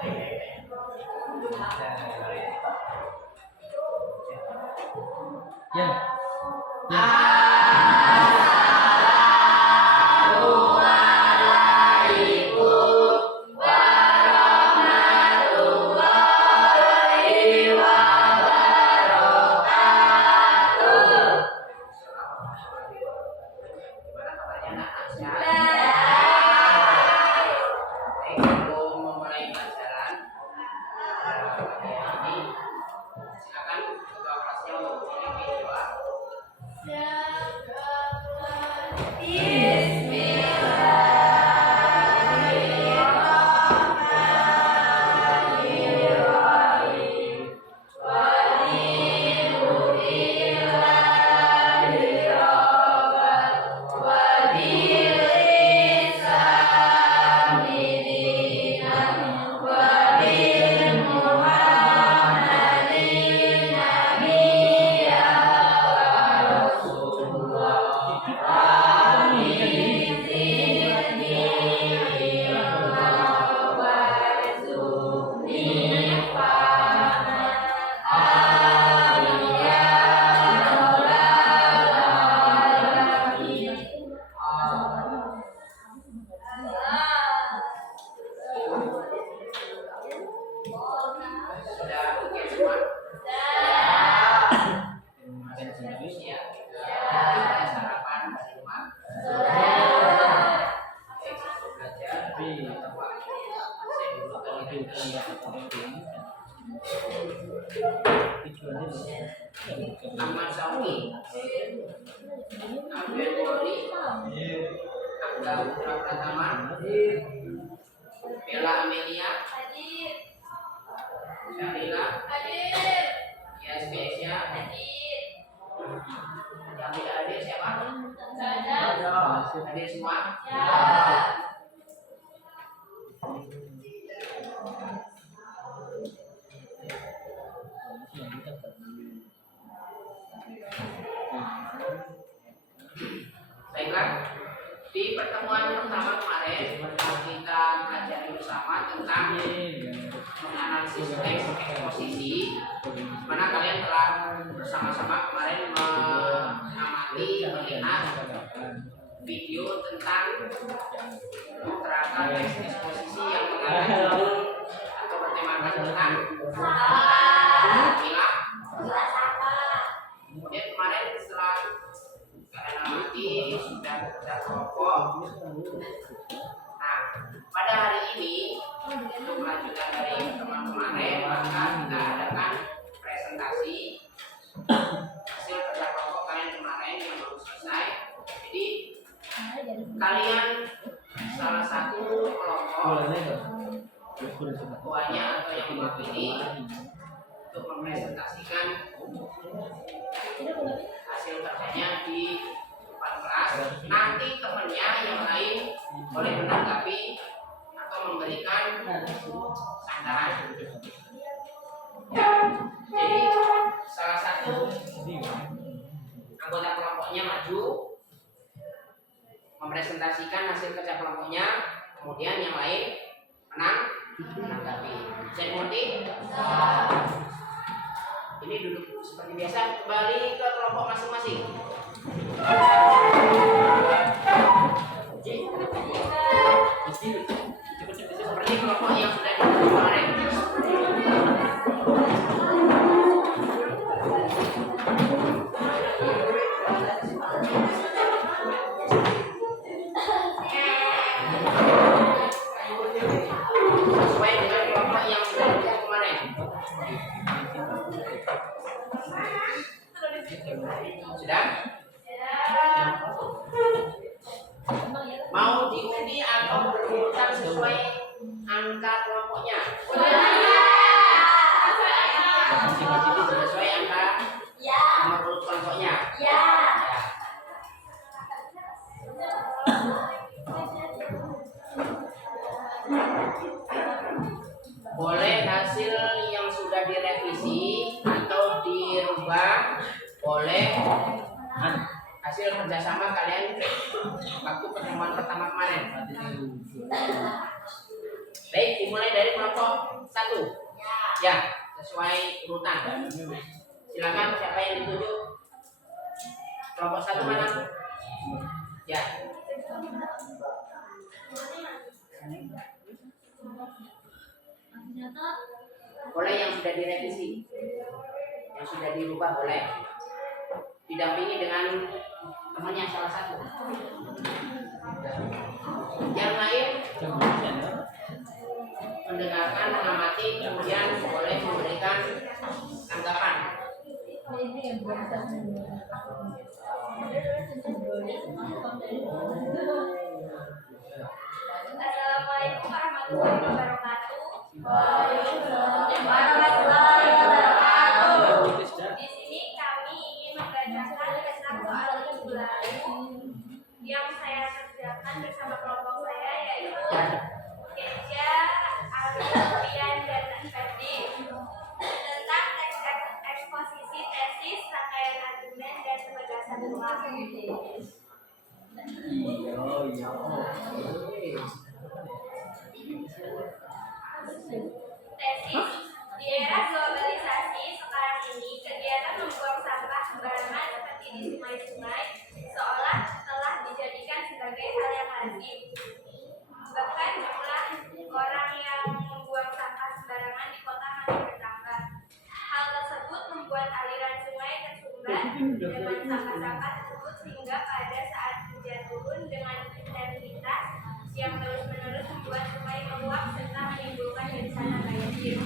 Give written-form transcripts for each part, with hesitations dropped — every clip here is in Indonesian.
Ya. Ahmad Syauqi, Abdul Wali, Angga Putra Pratama, Bella Amelia, Syarila, YSB Asia, yang tidak hadir siapa? Hadir semua? Baiklah, di pertemuan pertama kemarin kita pelajari bersama tentang menganalisis teks eksposisi, mana kalian telah bersama-sama kemarin mengamati, melihat video tentang keterangan teks eksposisi yang mengangkat judul atau bertemakan tentang ilah. Kemudian kemarin setelah kalian amati sudah kerja kelompok. Nah, pada hari ini untuk melanjutkan dari pertemuan kemarin, maka kita adakan presentasi hasil kerja kelompok kalian kemarin yang baru selesai. Jadi kalian salah satu kelompok ketuanya atau yang mewakili untuk mempresentasikan hasil kerjanya di depan kelas. Nanti temannya yang lain boleh menanggapi atau memberikan sandaran. Jadi salah satu anggota kelompoknya maju mempresentasikan hasil kerja kelompoknya, kemudian yang lain menanggapi. Saya mengerti? Ini duduk seperti biasa, kembali ke kelompok masing-masing. Seperti kelompok yang sudah duduk kemarin. Sesuai dengan kelompok yang sudah duduk kemarin. Sudah? Mau diundi atau berurutan sesuai angka kelompoknya? Sesuai angka nomor urut kelompoknya? Ya. Boleh hasil yang sudah direvisi atau dirubah, boleh hasil kerjasama kalian waktu pertemuan pertama kemarin. Baik, dimulai dari kelompok 1. Ya, sesuai urutan. Silakan siapa yang ditunjuk? Kelompok 1 mana? Ya. Boleh yang sudah direvisi, yang sudah dirubah boleh. Didampingi dengan temannya salah satu. Yang lain mendengarkan, mengamati, kemudian boleh memberikan tanggapan. Assalamualaikum warahmatullahi wabarakatuh. Waalaikumsalam warahmatullahi wabarakatuh. Di sini kami ingin membacakan tentang soal minggu lalu yang saya kerjakan bersama kelompok saya, yaitu Keja, Alfian, dan Fadi, tentang teks eksposisi tesis, rangkaian argumen, dan penegasan ulang. Tesis. Di era globalisasi sekarang ini, kegiatan membuang sampah sembarangan seperti di sungai-sungai seolah telah dijadikan sebagai hal yang lazim. Bahkan jumlah orang yang membuang sampah sembarangan di kota makin bertambah. Hal tersebut membuat aliran sungai tersumbat dengan sampah-sampah tersebut, sehingga pada saat hujan turun dengan intensitas yang terus-menerus membuat sungai meluap serta menimbulkan bencana banjir.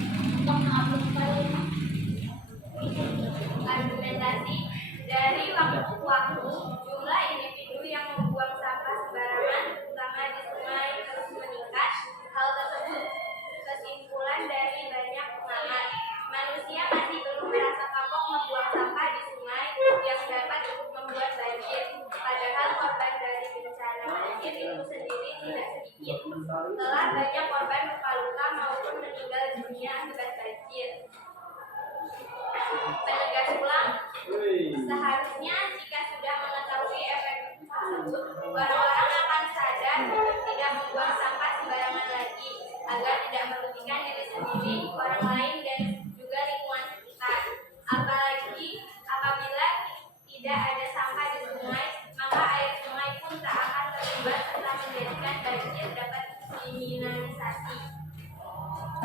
Argumentasi. Dari waktu ke waktu, jumlah individu yang membuang sampah sembarangan, terutama di sungai, terus meningkat. Hal tersebut kesimpulan dari banyak pengamat. Manusia masih belum merasa kapok membuang sampah di sungai yang dapat untuk membuat banjir. Padahal korban dari bencana banjir itu sendiri tidak sedikit. Telah banyak korban luka-luka maupun meninggal dunia akibat banjir. Penegas ulang. Seharusnya jika sudah mengetahui efek tersebut, orang-orang akan sadar untuk tidak membuang sampah sembarangan lagi, agar tidak merugikan diri sendiri, orang lain, dan juga lingkungan sekitar. Apalagi apabila tidak ada sampah di sungai, maka air sungai pun tak akan terlibat serta menjadikan banjir dapat diminimalisasi.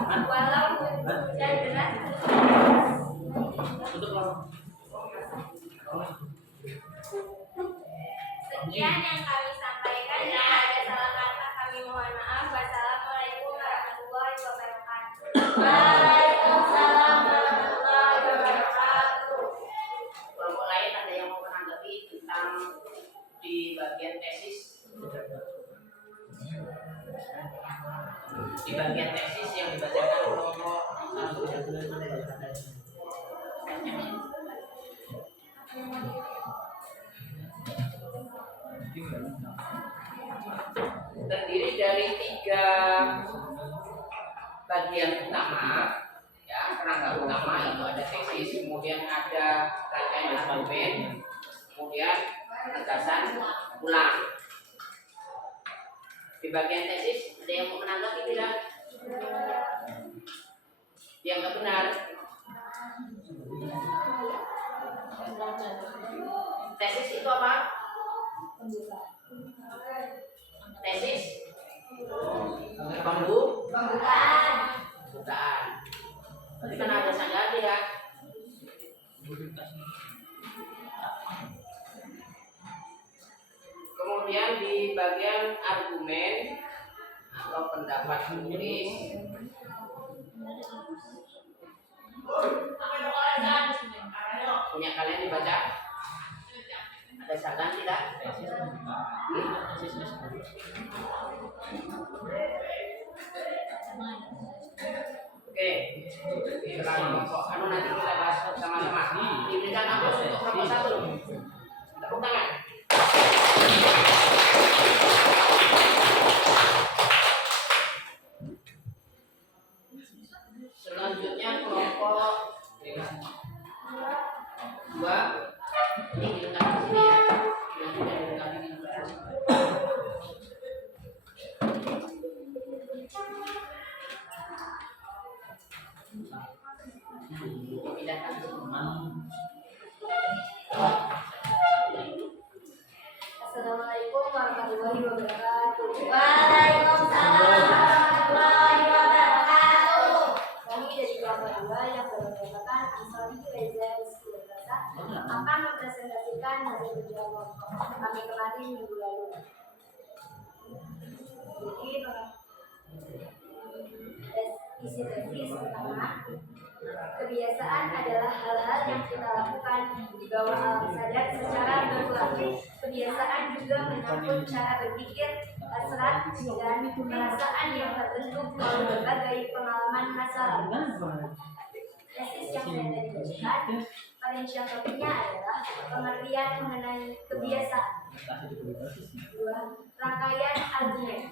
Walau hujan deras sekian yang kami sampaikan. Jika ada salah kata kami mohon maaf. Wassalamualaikum warahmatullahi wabarakatuh. Waalaikumsalam warahmatullahi wabarakatuh. Kelompok lain ada yang mau menanggapi tentang di bagian tesis? Di bagian tesis yang dibacakan kelompok terdiri dari 3 bagian utama, ya, kerangka utama itu ada tesis, kemudian ada rangkaian argumen, kemudian penegasan ulang. Di bagian tesis ada yang mau menanggapi tidak? Yang benar. Tesis itu apa? Tesis pembukaan. Berarti kan ada sanggah ya. Kemudian di bagian argumen atau pendapat tulis, punya kalian dibaca? Ada saran tidak? Oke, anu nanti kita bahas sama-sama. Diberikan aplaus untuk kelompok 1. Tepuk tangan. Selanjutnya kelompok 2. Ini dilengkapi di sini ya. Yang tidak dilengkapi di sini. masih berjalan. Kami kemarin minggu lalu. Jadi isi tesis pertama, kebiasaan adalah hal-hal yang kita lakukan di bawah alam sadar secara berlaku. Kebiasaan juga menyangkut cara berpikir, hasrat, dan perasaan yang terbentuk oleh berbagai pengalaman masa lalu. Tesis yang saya tadi bacakan, variasi topiknya adalah pengertian mengenai kebiasaan. 2. Rangkaian argumen.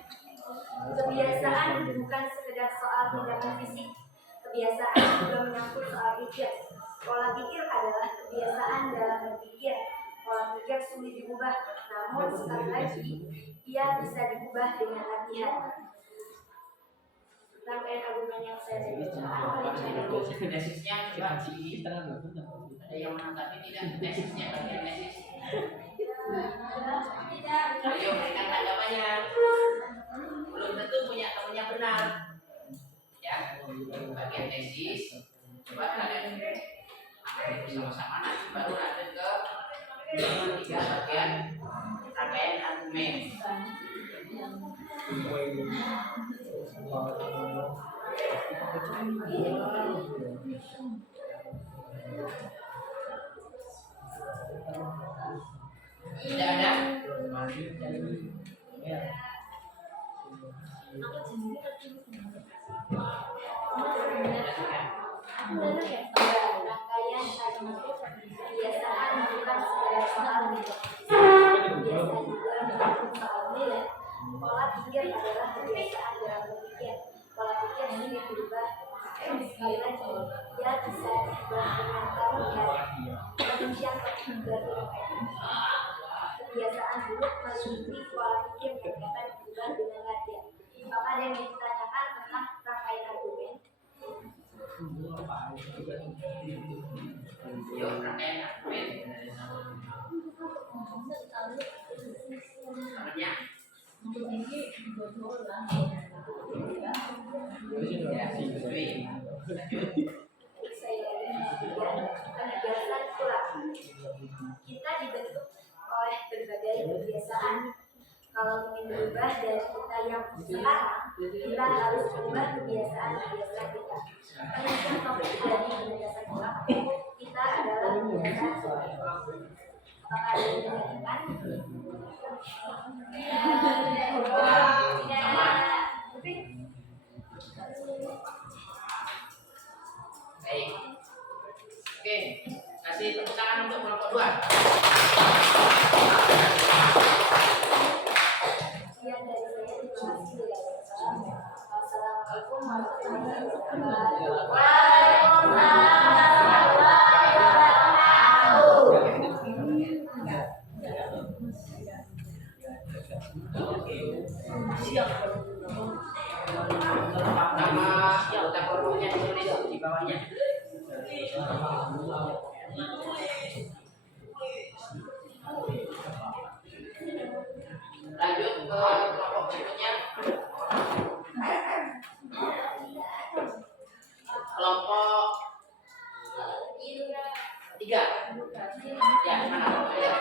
Kebiasaan bukan sekedar soal tindakan fisik. Kebiasaan juga menyangkut soal pikir. Pola pikir adalah kebiasaan dalam berpikir. Pola pikir sulit diubah, namun sekali lagi ia bisa diubah dengan latihan. Rangkaian argumen yang saya bacakan tesisnya coba di ada yang menanggapi tidak tesisnya bagian tesis tidak. ayo berikan tanggapannya. Belum tentu punya temannya benar ya. Bagian tesis coba kalian bersama-sama nanti baru lanjut ke 3 bagian rangkaian argumen. Tidak ada. Rangkaian kebiasaan bukan sekedar soal kebiasaan juga menyangkut soal nilai. Pola pikir adalah kebiasaan dalam berpikir. Pola pikir sulit berubah. Sekali lagi, ia bisa diubah dengan latihan. Manusia kebiasaan buruk meliputi pola pikir yang dapat diubah dengan latihan. Apakah ada yang ditanyakan tentang rangkaian argumen? Yuk rangkaian argumen. Namanya Penegasan ulang. Kita dibentuk oleh berbagai kebiasaan. Kalau ingin berubah dari kita yang sekarang, kita harus berubah kebiasaan-kebiasaan kita. Penelitian topik dari penegasan ulang kita adalah kebiasaan ulang. Apakah ada yang ditanyakan? baik. Oke, kasih tepuk tangan untuk kelompok 2. Sekian dari saya, terima kasih. Wassalamualaikum warahmatullahi wabarakatuh. Nama anggota kelompoknya ditulis di bawahnya. Lanjut ke kelompok berikutnya. Kelompok 3. Ya, mana kelompoknya?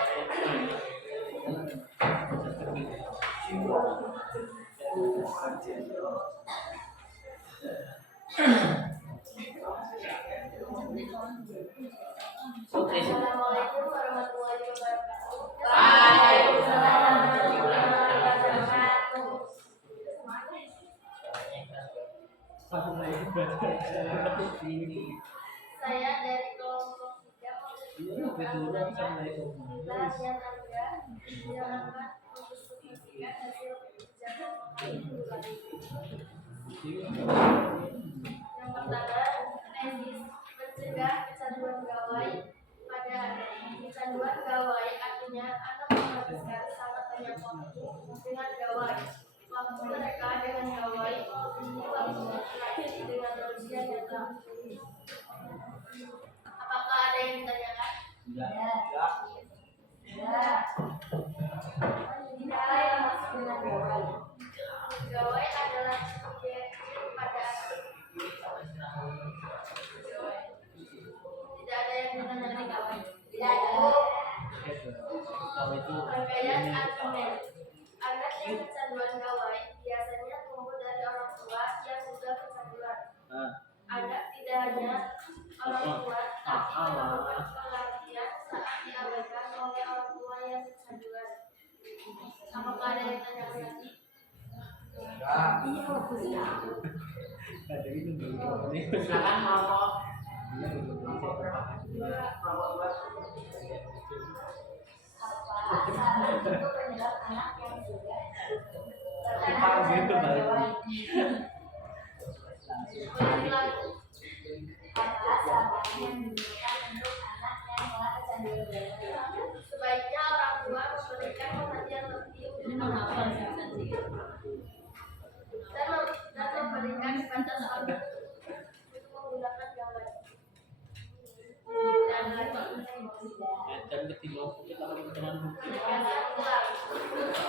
Assalamualaikum warahmatullahi wabarakatuh. Waalaikumsalam warahmatullahi wabarakatuh. Saya dari kelompok 3 kelas yang Anda yang akan mendistribusikan hasil kebijakan yang pertama, tesis mencegah kecanduan gawai. Pada kecanduan gawai artinya anak menghabiskan sangat banyak waktu dengan gawai. Waktu mereka dengan gawai waktu interaksi dengan manusia nyata. Apakah ada yang ditanyakan? Ya. Apa yang maksud dengan gawai? Gawai adalah subjek pada gawai. Tidak ada yang ditanyakan gawai. Tidak ada. Silakan kelompok berapa? Kelompok 2. Salah satu penyebab anak yang sudah sebaiknya orang tua memberikan perhatian lebih dan memberikan batas waktu untuk menggunakan gambar dan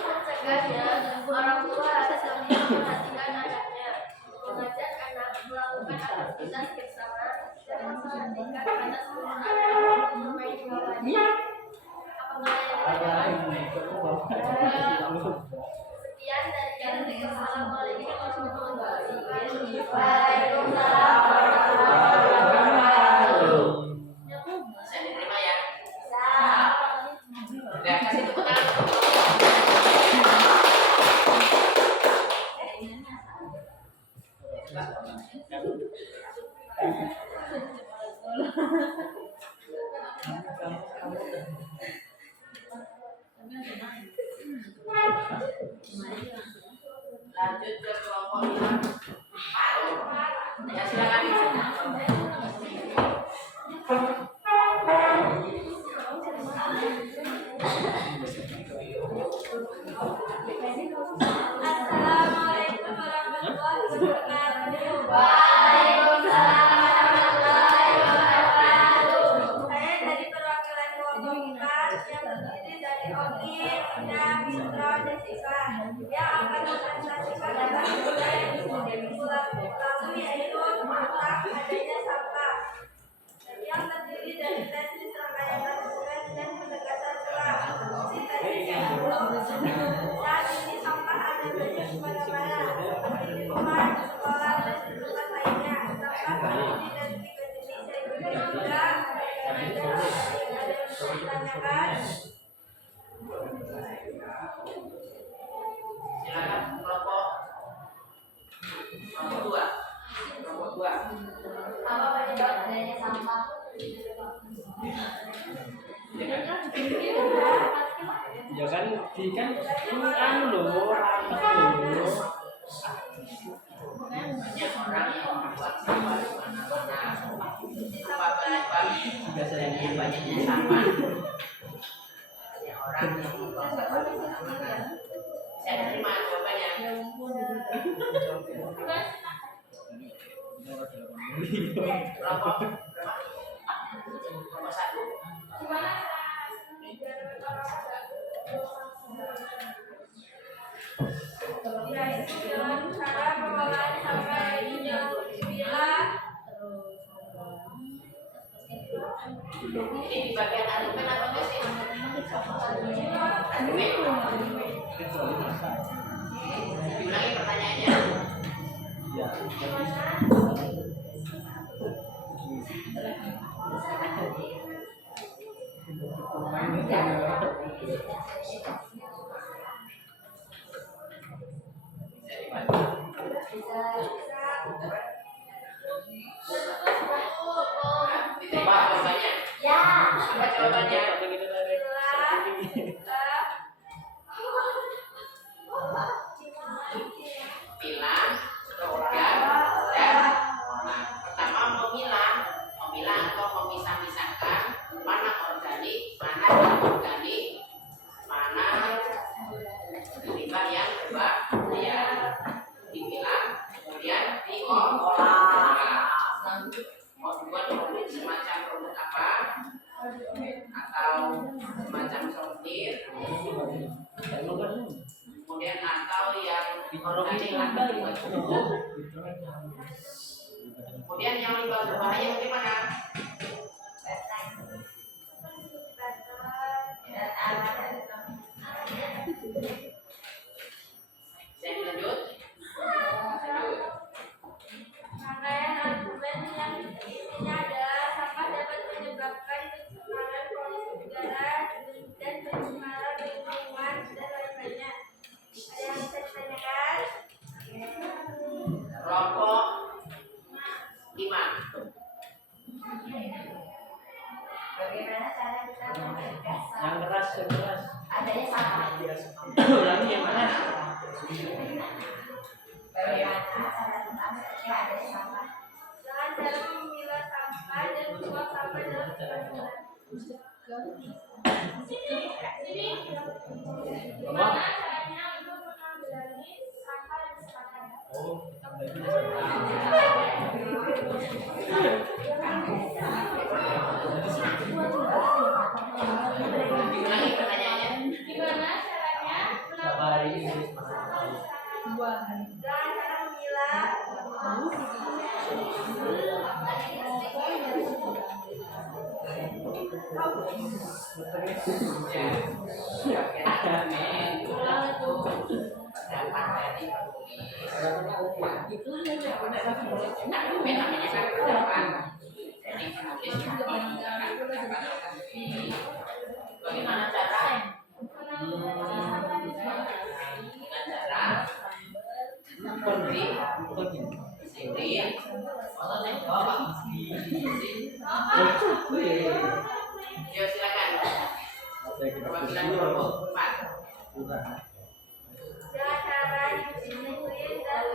mencegahnya orang tua harus lebih memperhatikan anaknya, mengajak anak melakukan aktivitas bersama dan memperhatikan batas penggunaan bermain gambarnya. Sekian dari kami. Assalamualaikum warahmatullahi wabarakatuh. Saya diterima ya. Udah kasih tepuk tangan. Lanjut ke kelompok 5. Ya silakan. Assalamualaikum warahmatullahi wabarakatuh. Waalaikumsalam warahmatullahi wabarakatuh. Saya dari perwakilan kelompok 4 yang terdiri dari Oki, Ina, Mitra, dan Siswa yang akan mempresentasikan tentang budaya yang lalu yaitu tentang adanya sampah yang terdiri dari tesis rangkaian tugas dan penegasan telah. Si tesis yang saat ini sampah ada banyak di mana-mana, seperti di rumah, di sekolah, dan di tempat lainnya. Sampah terdiri dari 3 jenis, yaitu juga ada yang bisa ditanyakan. Silakan kelompok 2. Kelompok 2. Apa penyebab adanya sampah? Ya kan di kan ini anu loh rapat loh. Banyak orang yang membuat sampah di mana-mana. Apa penyebab biasanya banyaknya sampah? Banyak orang yang membuat sampah di mana-mana. Saya terima jawabannya. Kelompok berapa? Kelompok 1. Yaitu dengan cara pengelolaan sampah yang dipilah. Ini di bagian argumen apa enggak sih? Argumen. Diulangi pertanyaannya. Diterima jawabannya? Ya. Apa jawabannya? Pilah, kemudian dan pertama memilah atau memisah-misahkan mana organik, mana non-organik, mana limbah yang berbahaya. Dipilah, kemudian diolah. Mau dibuat produk semacam produk apa? Atau semacam souvenir, kemudian atau yang organik akan dibuat pupuk. Kemudian yang limbah berbahaya bagaimana? Saya lanjut. Rangkaian argumen yang intinya adalah sampah dapat menyebabkan pencemaran polusi udara dan pencemaran lingkungan dan lain-lainnya. Ada yang bisa ditanyakan? Kelompok 5. Bagaimana cara kita mencegah Yang keras, yang keras. adanya sampah? Ulangi yang mana? Bagaimana cara kita mencegah adanya sampah? Dengan cara memilah sampah dan membuang sampah dalam timbunan. Gimana caranya untuk menanggulangi sampah di sekitar? Oh, Diulangi pertanyaannya. Gimana caranya menanggulangi sampah di sekitar? Dengan cara memilah Ya, pendapat dari penulis. Namanya kan pendapat. Jadi penulis menggunakan pendapat. Bagaimana cara? Dengan cara disiplin, ya silakan. Perwakilan kelompok 4. dengan cara disiplin dan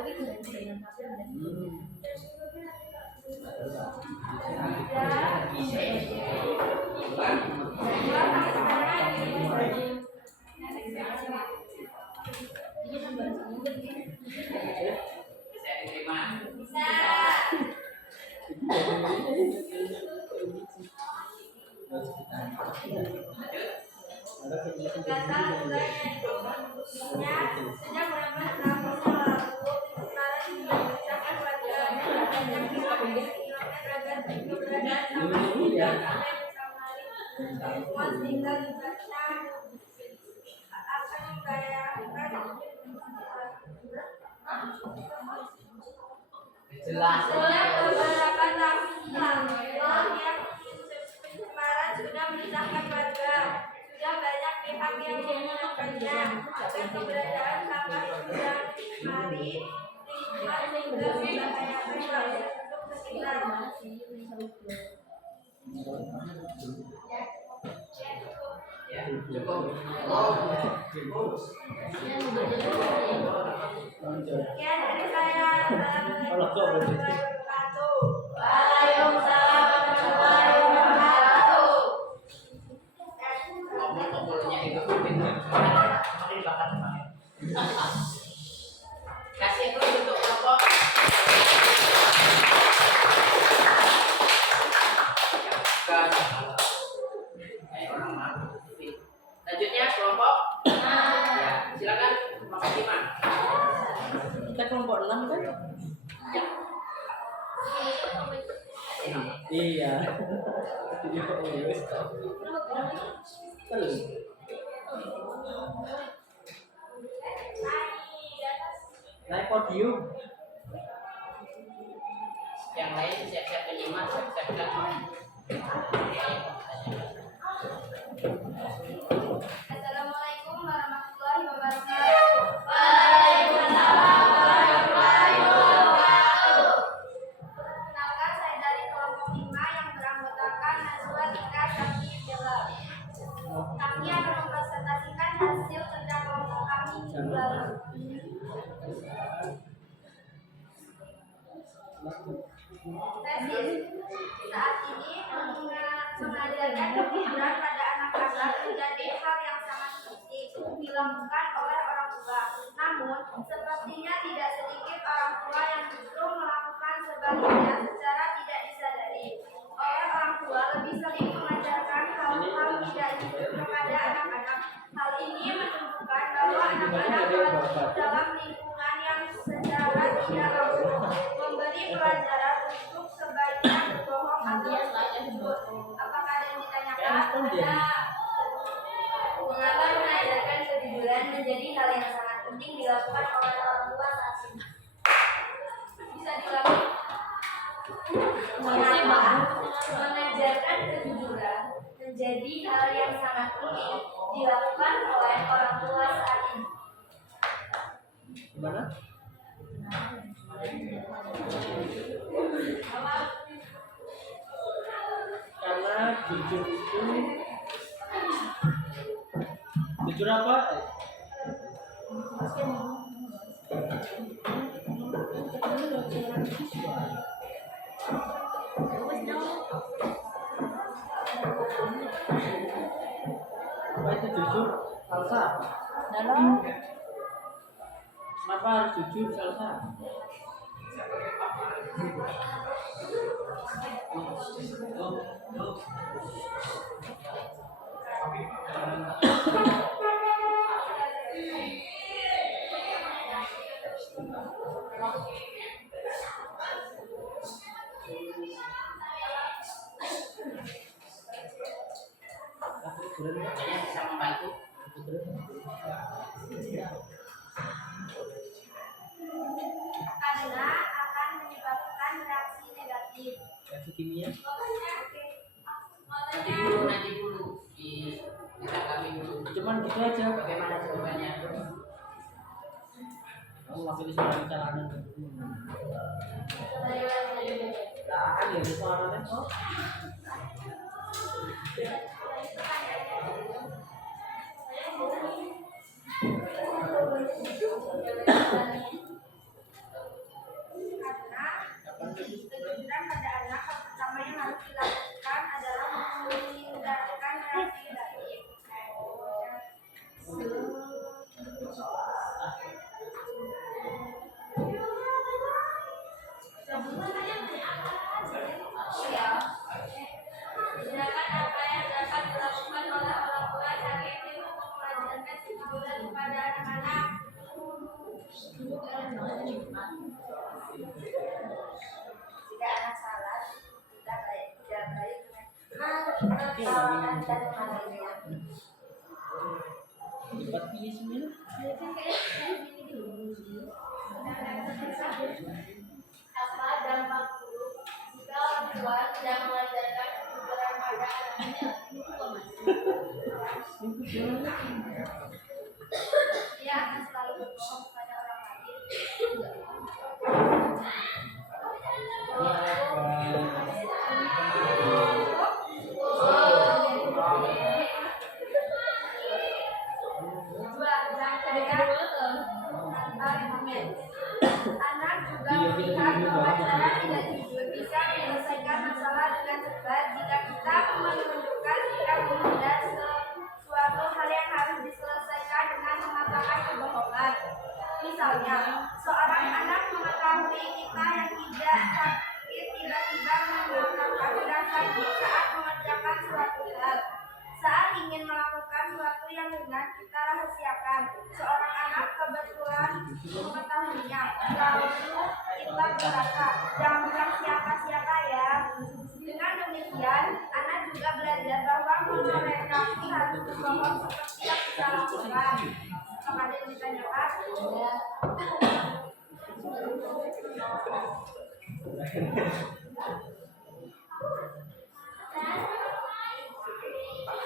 Saya diterima. bisa kata mulai yang dibangunnya sejak beberapa tahun lalu sekarang sudah mencapai pada banyak kilometer agar keberadaan sampah tidak sampai bersamari semua sehingga dibaca akan membayangkan Jelas. sejak beberapa tahun lalu yang pencemaran sudah menyusahkan warga. Sudah banyak pihak yang mengingatkannya agar keberadaan sampah tidak mencemari lingkungan sehingga membahayakan warga untuk sekitar. Ya, cukup. Sekian dari saya. Assalamualaikum warahmatullahi wabarakatuh. Waalaikumsalam warahmatullahi wabarakatuh. Ngomong-ngomongnya itu makin bakar semangat. Kasih terus untuk kelompok. Kayak orang mabuk. Lanjutnya kelompok. Ya, silakan kelompok 5. Kita kelompok 6 kan? iya. Iya, wis tau. Terus. Naik podium. Yang lain siap-siap menyimak, siap-siap Assalamualaikum warahmatullahi wabarakatuh. Waalaikumsalam warahmatullahi wabarakatuh. Perkenalkan, saya dari kelompok 5 yang beranggotakan Najwa, Tika, Syafie, Bella. Kami akan mempresentasikan hasil kerja kelompok kami minggu lalu. Tesis saat ini mengajarkan kejujuran pada anak-anak menjadi hal yang sangat penting dilakukan oleh orang tua. Namun, sepertinya tidak sedikit orang tua yang justru melakukan sebaliknya secara tidak disadari. Oleh orang tua lebih sering mengajarkan hal-hal tidak jujur kepada anak-anak. Hal ini menunjukkan bahwa anak-anak harus dalam lingkungan yang secara tidak langsung memberi pelajaran untuk sebaiknya berbohong atau jujur. Apakah ada yang ditanyakan? Ada. Mengapa mengajarkan kejujuran menjadi hal yang sangat penting dilakukan oleh orang tua saat ini? Bisa diulangi? Mengapa mengajarkan kejujuran menjadi hal yang sangat penting dilakukan oleh orang tua saat ini? Gimana? Karena jujur itu jujur apa? Apa itu jujur? Salsa. Dalam Kenapa harus jujur salsa? Kayaknya bisa membantu. Karena akan menyebabkan reaksi negatif. Reaksi kimia. Nanti dulu ditanggapi dulu. Cuman gitu aja. Bagaimana jawabannya? Kamu waktu itu sudah bicara tahan ya suaranya kok. Kejujuran pada anak yang pertama yang harus dilakukan adalah menghindarkan reaksi negatif. Sedangkan apa yang dapat dilakukan oleh orang tua saat ini untuk mengajarkan kejujuran kepada anak-anak. Jika anak salah, kita tidak baik dengan kesalahan dan hatinya. Cepat pilih semua. Apa dampak buruk jika orang tua tidak mengajarkan kejujuran pada anaknya? Dia akan selalu berbohong kepada orang lain. Anak juga melihat bahwa cara tidak jujur bisa menyelesaikan masalah dengan cepat jika kita menunjukkan sikap menghindar suatu hal yang harus diselesaikan dengan mengatakan kebohongan. Misalnya, seorang anak mengetahui kita yang tidak sakit tiba-tiba mengatakan sudah sakit saat mengerjakan suatu hal. Saat ingin melakukan sesuatu yang ringan, kita rahasiakan. Seorang anak kebetulan mengetahuinya. Lalu kita berkata, jangan bilang siapa-siapa ya. Dengan demikian, anak juga belajar bahwa memerintahkan harus berbohong seperti yang kita lakukan. Apakah ada yang ditanyakan?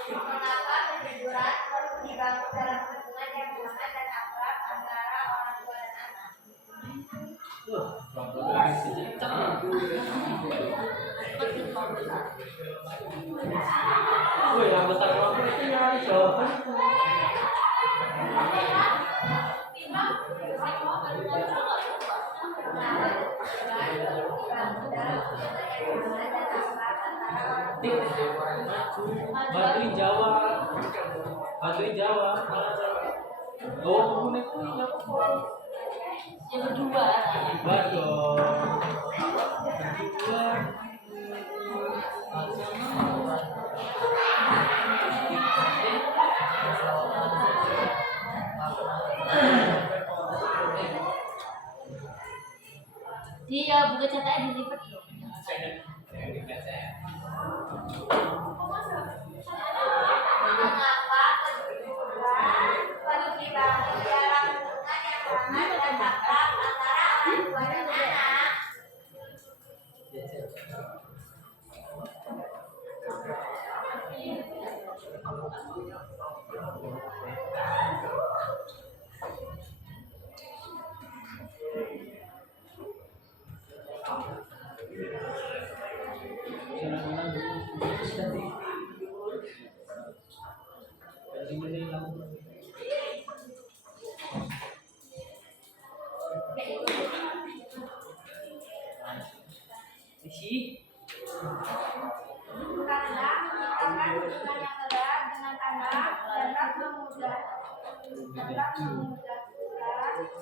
Mengapa kejujuran perlu dibangun dalam hubungan yang hangat dan akrab antara orang tua dan anak? Woi, yang besar kelompok itu nyari jawaban. Bantuin jawab. Bantuin jawab. Oh, ini tuh yang kedua. betul. Kedua. Dia buka cetak dilipat loh. Mengapa kejujuran perlu dibangun dalam hubungan yang hangat dan akrab antara orang tua dan anak? Isi. Karena menciptakan hubungan yang erat dengan anak dapat memudahkan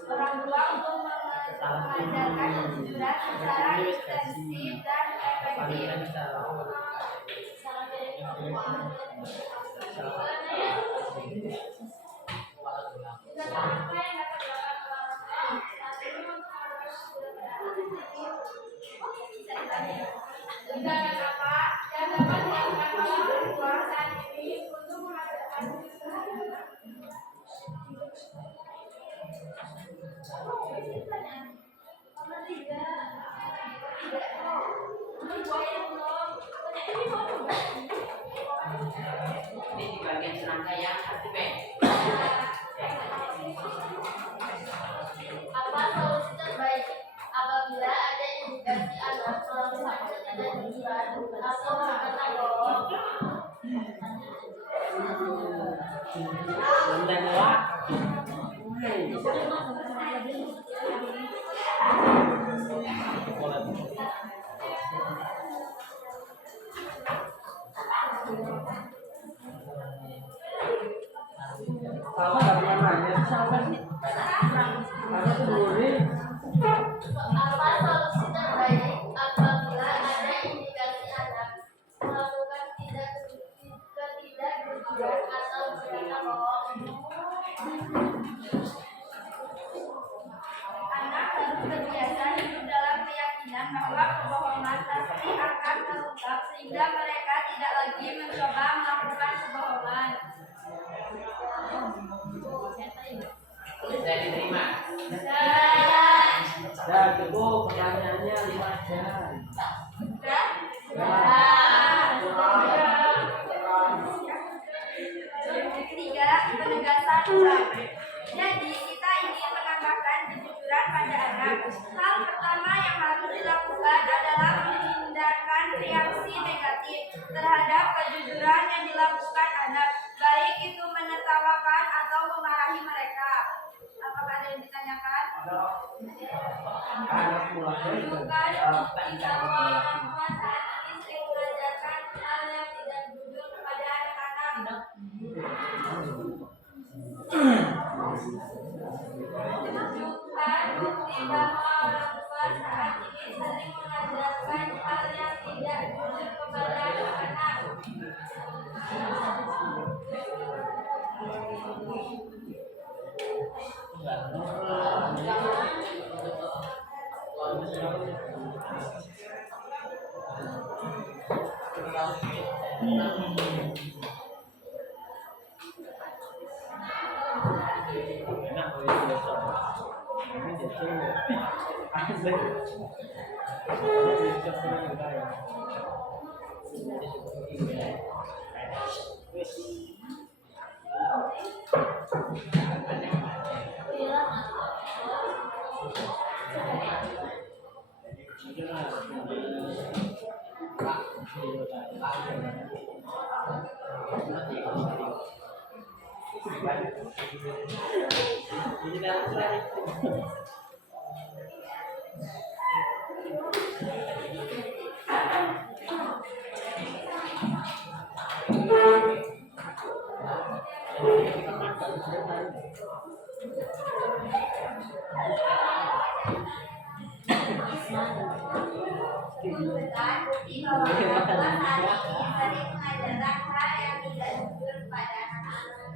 orang tua untuk mengajarkan kejujuran secara intensif dan efektif. Tindakan apa yang dapat dilakukan oleh orang tua saat ini untuk mengajarkan kejujuran? Ini di bagian serangkaian artikel. Apa solusi terbaik apabila ada indikasi anak melakukan tindakan kejujuran atau berkata bohong? Dan lewat. Apa nggak pernah nanya siapa sih? Ada sendiri. Apa solusi terbaik apabila ada indikasi anak melakukan ketidakjujuran atau berkata bohong? Anak harus terbiasa hidup dalam keyakinan bahwa kebohongan pasti akan terungkap sehingga mereka tidak lagi mencoba melakukan kebohongan. Bisa diterima. Ya cukup pertanyaannya 5 jam. Ketiga, penegasan ulang. Jadi kita ingin menambahkan kejujuran pada anak. Hal pertama yang harus dilakukan adalah menghindarkan reaksi negatif terhadap kejujuran yang dilakukan anak, baik itu menertawakan atau memarahi mereka. Apakah ada yang ditanyakan? Anak mulai Bukan jika orang tua saat ini sering mengajarkan hal yang tidak jujur kepada anak-anak. Menunjukkan bukti bahwa orang tua saat ini sering mengajarkan hal yang tidak jujur kepada anak-anak. enak kalau itu biasa. Ini jadi asli. Ini cepat juga ya. Ini kan Menunjukkan bukti bahwa orang tua saat ini sering mengajarkan hal yang tidak jujur pada anak-anak.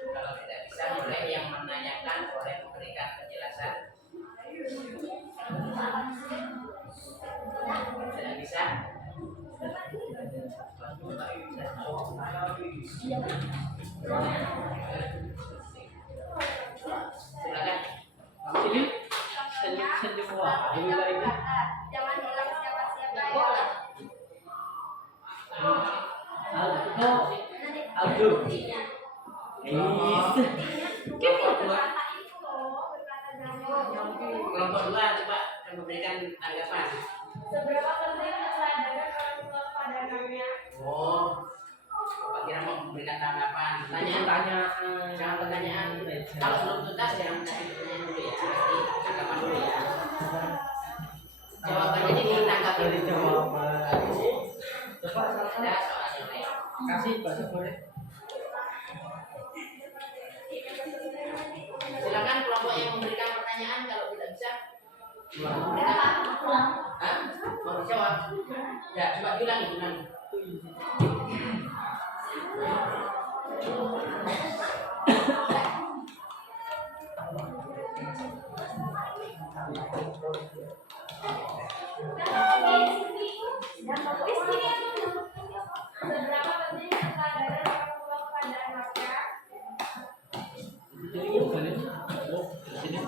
Kalau tidak bisa, boleh yang menanyakan boleh memberikan penjelasan. Tidak bisa. Silakan. Sini senyum wah ini lagi. Jangan bilang siapa-siapa ya. Aldo. Kelompok dua coba memberikan tanggapan. Seberapa penting kesadaran orang tua pada anaknya? Oh, Bapak kira mau memberikan tanggapan. Jangan pertanyaan. Kalau belum tuntas jangan kasih pertanyaan dulu ya. Nanti tanggapan dulu ya. Jawabannya ini ditanggapi Dari dulu. jawaban. Coba Ada soalnya lain. kasih bahasa boleh. Silakan kelompok yang memberikan pertanyaan kalau tidak bisa. Hah? Mau dijawab? Ya, coba ulangi. Seberapa penting kesadaran orang tua pada anaknya? Jadi boleh. Oh, sini.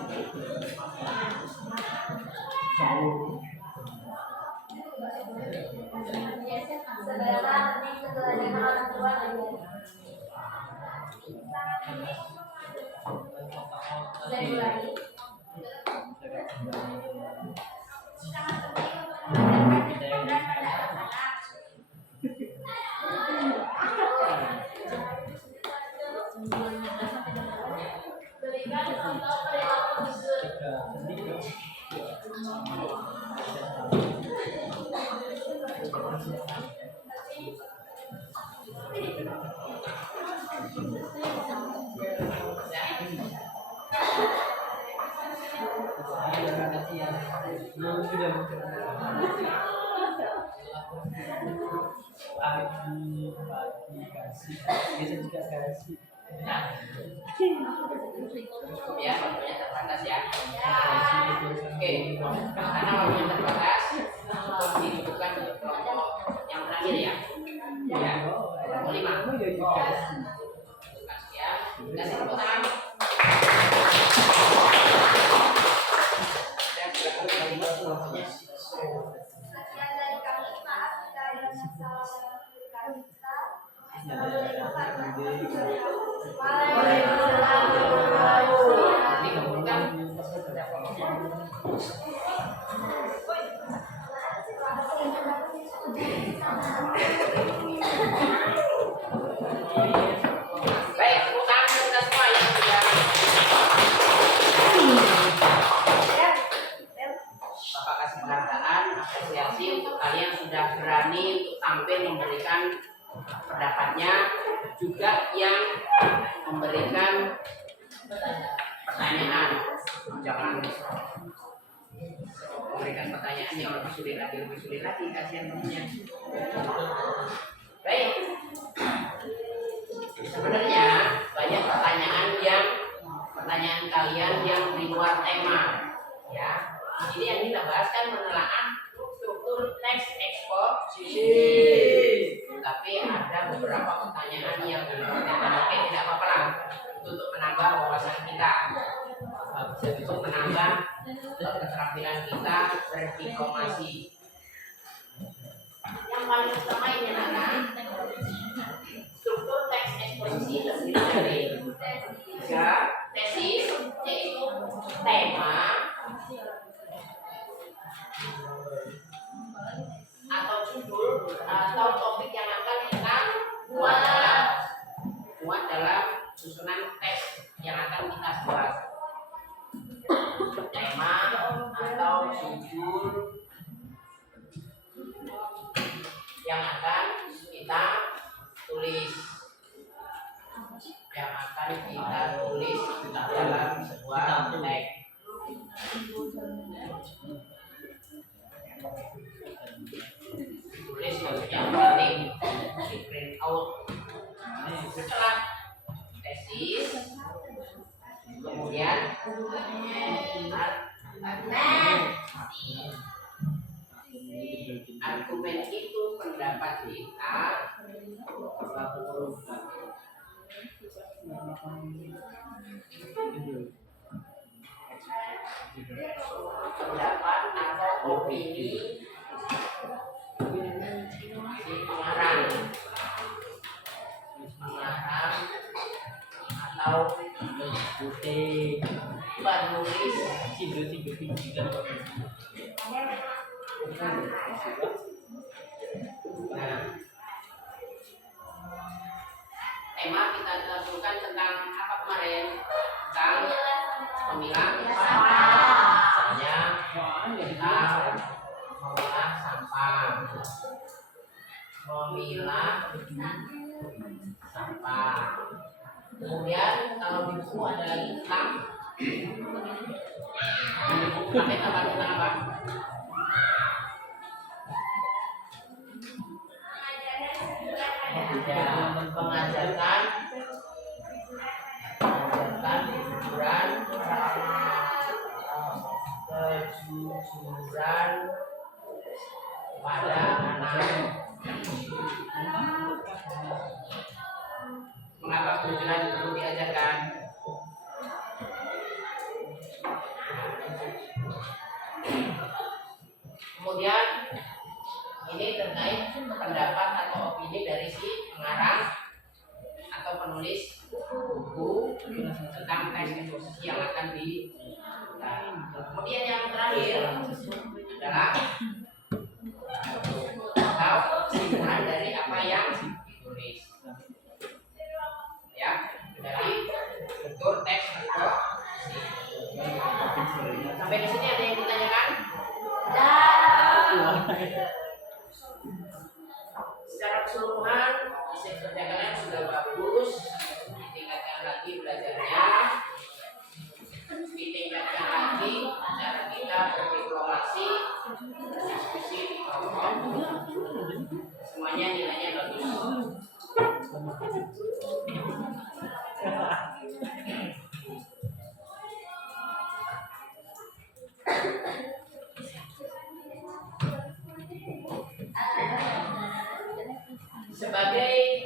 Seberapa penting kesadaran orang tua pada anaknya? Saya ulangi. Sangat penting untuk mengajarkan kesadaran pada anak-anak. Berikan contoh perilaku jujur. Pagi kasih, biasa juga kasih. Cukup ya, waktunya terbatas ya. Ya. Oke, karena waktunya terbatas, cukup dicukupkan untuk kelompok yang terakhir ya. Ya, kelompok 5. Sekian, kasih tepuk tangan. Dan silakan kembali ke kelompoknya. Sekian dari kami, maaf jika ada yang salah dalam tulisan kita. Assalamualaikum warahmatullahi wabarakatuh. Waalaikumsalam warahmatullahi wabarakatuh. Dikumpulkan pada kelompok. Baik, tepuk tangan kita semua yang sudah Bapak kasih penghargaan, apresiasi untuk kalian sudah berani untuk tampil memberikan pendapatnya, juga yang memberikan pertanyaan. Jangan memberikan pertanyaan yang lebih sulit lagi, kasihan temennya. Baik, sebenarnya banyak pertanyaan kalian yang di luar tema, ya. Ini yang kita bahas kan menelaah struktur teks eksposisi. Tapi ada beberapa pertanyaan yang di luar tema. Oke, tidak apa-apa lah untuk menambah wawasan kita, untuk menambah keterampilan kita berdiplomasi. Yang paling utama ini adalah struktur teks eksposisi terdiri dari 3 tesis, yaitu tema atau judul atau topik yang akan kita buat dalam susunan teks yang akan kita bahas. Tema atau judul yang akan kita tulis dalam sebuah teks. Tulis maksudnya nanti di print out. Setelah tesis, kemudian argumen itu pendapat kita, huruf pendapat atau opini si pengarang atau putih penulis. Nah, tema kita tentukan tentang apa kemarin? Tentang pemilah misalnya kita memilah sampah, kemudian kalau di buku ada lagi tentang pakai tambah tentang apa? Ya, mengajarkan kejujuran pada anak. Mengapa kejujuran perlu diajarkan? Kemudian ini terkait pendapat atau opini dari si pengarang atau penulis buku tentang teks eksposisi yang akan di. Kemudian yang terakhir adalah atau kesimpulan dari apa yang ditulis. Ya, dari struktur teks eksposisi. Sampai di sini ada yang ditanyakan? Secara keseluruhan hasil kerja kalian sudah bagus, ditingkatkan lagi belajarnya, ditingkatkan lagi cara kita berdiplomasi, diskusi di kelompok, semuanya nilainya bagus. Sebagai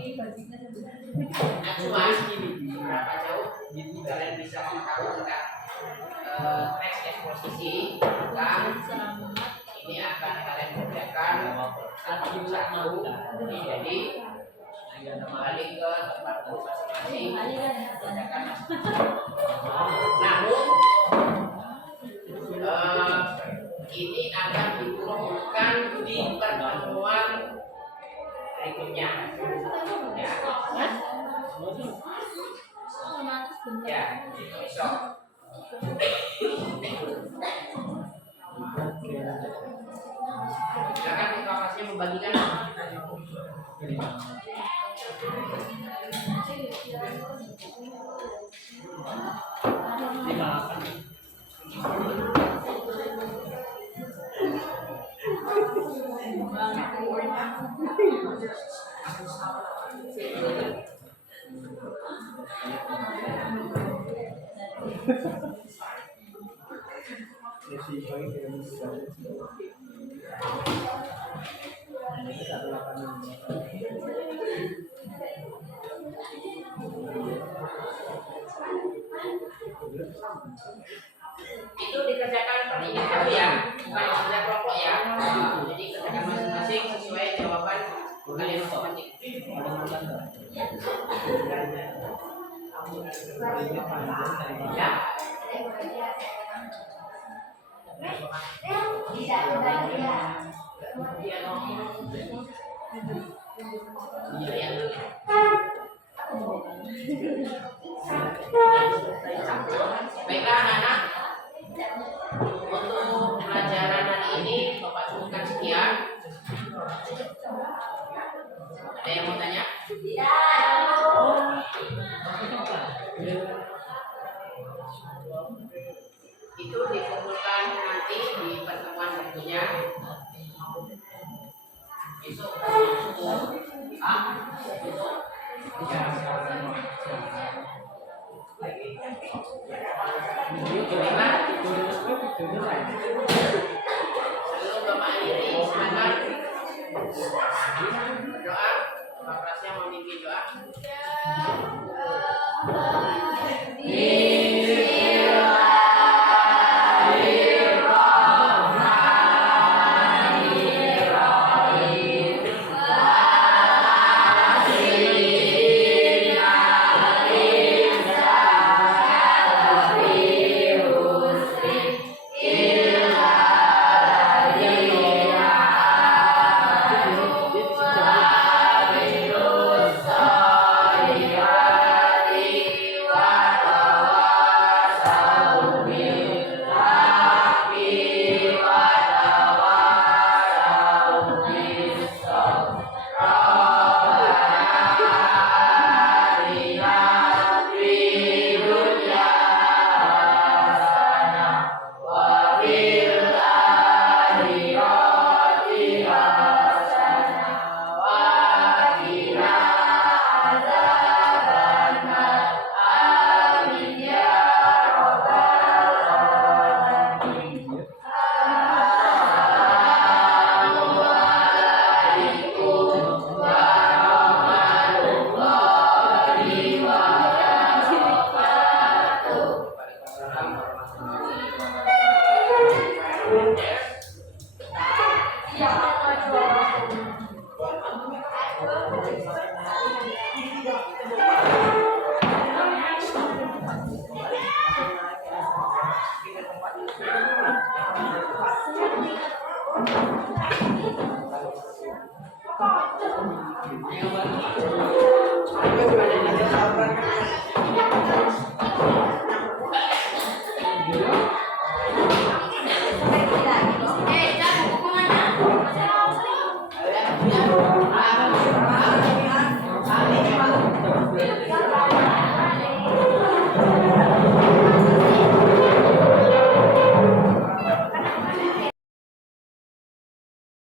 acuan berapa jauh kalian bisa mengetahui tentang teks eksposisi, maka ini akan kalian kerjakan satu-satu. Jadi kembali ke tempat masing-masing, kerjakan masing-masing. Namun ini akan dikumpulkan di pertemuan berikutnya. Ya, besok. Silakan informasinya membagikan. Itu dikerjakan per individu ya, bukan kerja kelompok ya. Jadi kerjakan masing-masing sesuai jawaban kalian masing-masing. Ya. Baiklah anak-anak, untuk pelajaran hari ini Bapak cukupkan sekian. Ada yang mau tanya? Itu dikumpulkan nanti di pertemuan berikutnya. Besok. Ya. Sebelum Bapak akhiri, silakan berdoa. yang memimpin doa? Udah,